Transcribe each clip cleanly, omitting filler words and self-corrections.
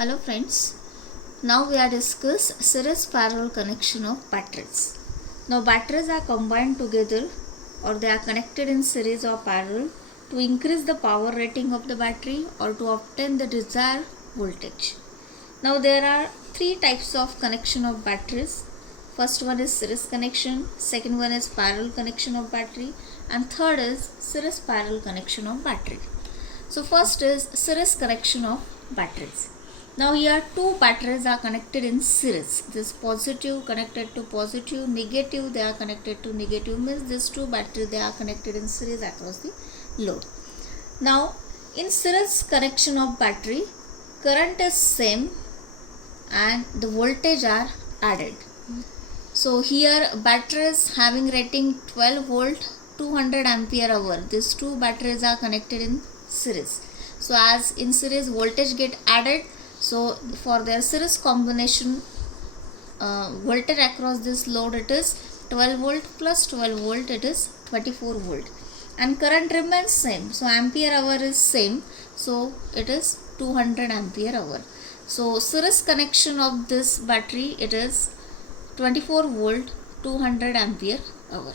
Hello friends, now we are discuss series parallel connection of batteries. Now batteries are combined together or they are connected in series or parallel to increase the power rating of the battery or to obtain the desired voltage. Now there are three types of connection of batteries. First one is series connection, second one is parallel connection of battery, and third is series parallel connection of battery. So first is series connection of batteries. Now here two batteries are connected in series. This positive connected to positive, negative they are connected to negative, means these two batteries they are connected in series across the load. Now in series connection of battery, current is same and the voltage are added. So here batteries having rating 12 volt 200 ampere hour. These two batteries are connected in series. So as in series voltage get added, so for their series combination voltage across this load it is 12 volt plus 12 volt, it is 24 volt, and current remains same, so ampere hour is same, so it is 200 ampere hour. So series connection of this battery, it is 24 volt 200 ampere hour.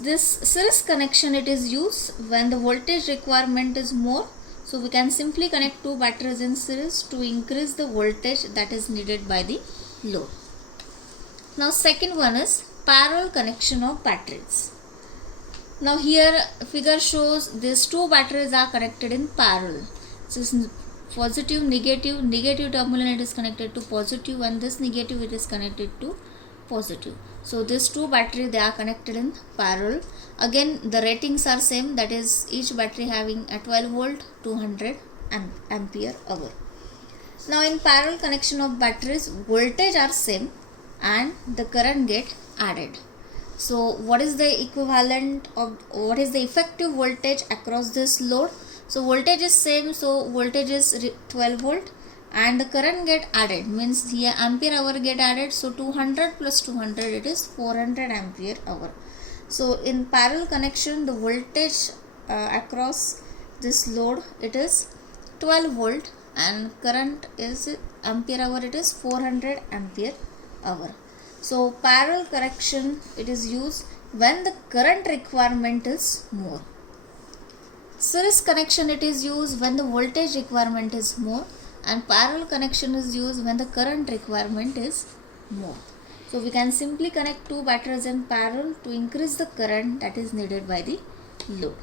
This series connection it is used when the voltage requirement is more. So we can simply connect two batteries in series to increase the voltage that is needed by the load. Now second one is parallel connection of batteries. Now here figure shows these two batteries are connected in parallel. So positive, negative terminal it is connected to positive, and this negative it is connected to positive. So these two batteries they are connected in parallel. Again the ratings are same, that is each battery having a 12 volt 200 ampere hour. Now in parallel connection of batteries, voltage are same and the current get added. So what is the equivalent of, what is the effective voltage across this load? So voltage is same, so voltage is 12 volt and the current get added, means here ampere hour get added, so 200 plus 200 it is 400 ampere hour. So in parallel connection the voltage across this load it is 12 volt and current is ampere hour, it is 400 ampere hour. So parallel connection it is used when the current requirement is more. Series connection it is used when the voltage requirement is more, and parallel connection is used when the current requirement is more. So we can simply connect two batteries in parallel to increase the current that is needed by the load.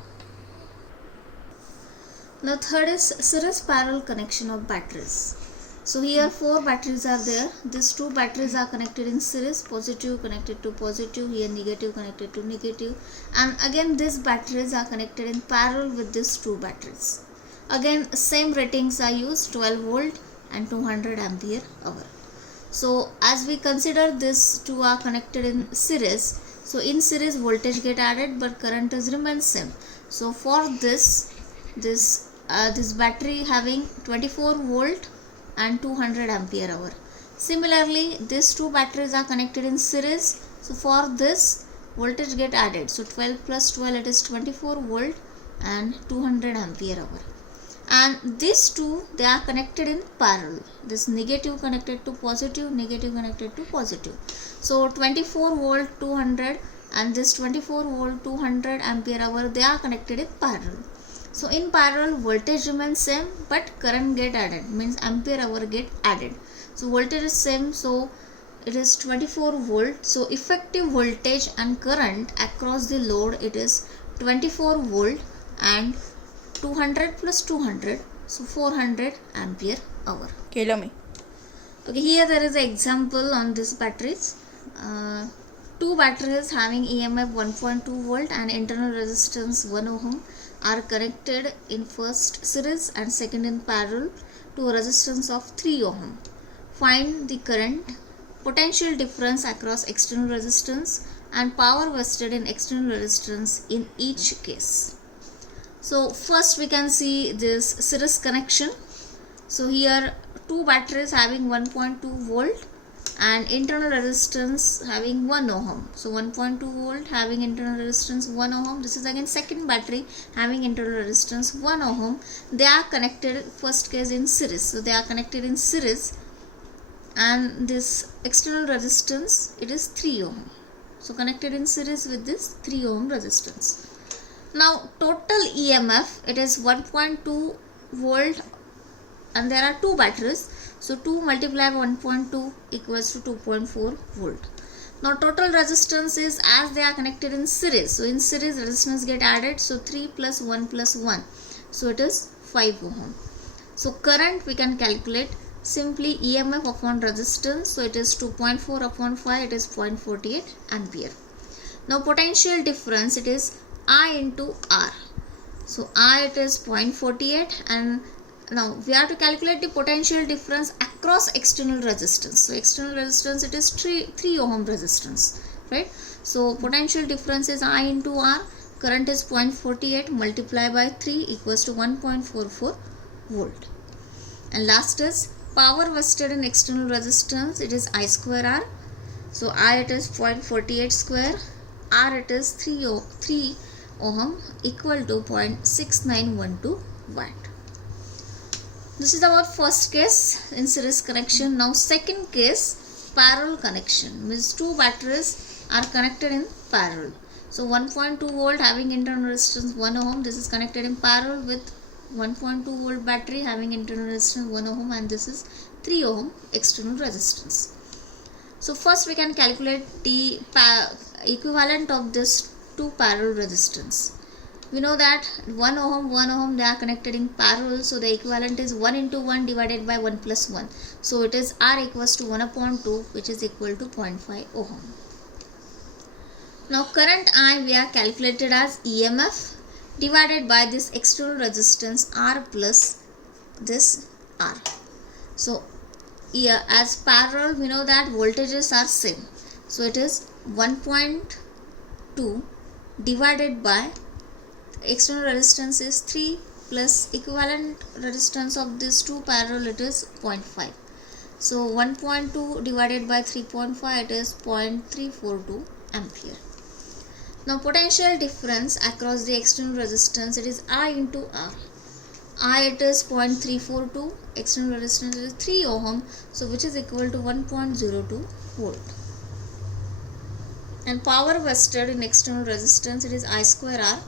Now third is series parallel connection of batteries. So here four batteries are there. These two batteries are connected in series, positive connected to positive, here negative connected to negative, and again these batteries are connected in parallel with these two batteries. Again same ratings are used, 12 volt and 200 ampere hour. So as we consider these two are connected in series, so in series voltage get added but current is remains same. So for this battery having 24 volt and 200 ampere hour. Similarly these two batteries are connected in series, so for this voltage get added, so 12 plus 12 it is 24 volt and 200 ampere hour. And these two they are connected in parallel, this negative connected to positive, negative connected to positive. So 24 volt 200 and this 24 volt 200 ampere hour they are connected in parallel. So in parallel voltage remains same but current get added, means ampere hour get added. So voltage is same, so it is 24 volt, so effective voltage and current across the load it is 24 volt and 200 plus 200, so 400 ampere hour. Okay, here there is an example on this batteries. Two batteries having EMF 1.2 volt and internal resistance 1 ohm are connected in first series and second in parallel to a resistance of 3 ohm. Find the current, potential difference across external resistance and power wasted in external resistance in each case. So first we can see this series connection. So here two batteries having 1.2 volt and internal resistance having 1 ohm. So 1.2 volt having internal resistance 1 ohm. This is again second battery having internal resistance 1 ohm. They are connected, first case, in series. So they are connected in series, and this external resistance, it is 3 ohm. So connected in series with this 3 ohm resistance. Now total EMF, it is 1.2 volt, and there are two batteries. So 2 multiplied by 1.2 equals to 2.4 volt. Now total resistance is, as they are connected in series, so in series resistance get added. So 3 plus 1 plus 1, so it is 5 ohm. So current we can calculate simply EMF upon resistance. So it is 2.4 upon 5, it is 0.48 ampere. Now potential difference, it is I into R. So I, it is 0.48, and now we have to calculate the potential difference across external resistance. So external resistance, it is 3 ohm resistance, right? So potential difference is I into R. Current is 0.48 multiplied by 3 equals to 1.44 volt. And last is power wasted in external resistance, it is I square R. So I, it is 0.48 square, R, it is 3 ohm equal to 0.6912 watt. This is our first case in series connection. Now second case, parallel connection, means two batteries are connected in parallel. So 1.2 volt having internal resistance 1 ohm, this is connected in parallel with 1.2 volt battery having internal resistance 1 ohm, and this is 3 ohm external resistance. So first we can calculate the equivalent of this two parallel resistance. We know that 1 ohm they are connected in parallel, so the equivalent is 1 into 1 divided by 1 plus 1. So it is R equals to 1 upon 2, which is equal to 0.5 ohm. Now current I we are calculated as EMF divided by this external resistance R plus this R. So here as parallel, we know that voltages are same. So it is 1.2 divided by external resistance is 3 plus equivalent resistance of these two parallel, it is 0.5. So 1.2 divided by 3.5, it is 0.342 ampere. Now potential difference across the external resistance, it is I into R. I, it is 0.342, external resistance is 3 ohm, so which is equal to 1.02 volt. And power wasted in external resistance, it is I square R.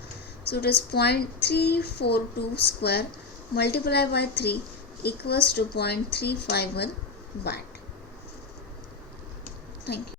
So it is 0.342 square multiplied by 3 equals to 0.351 watt. Thank you.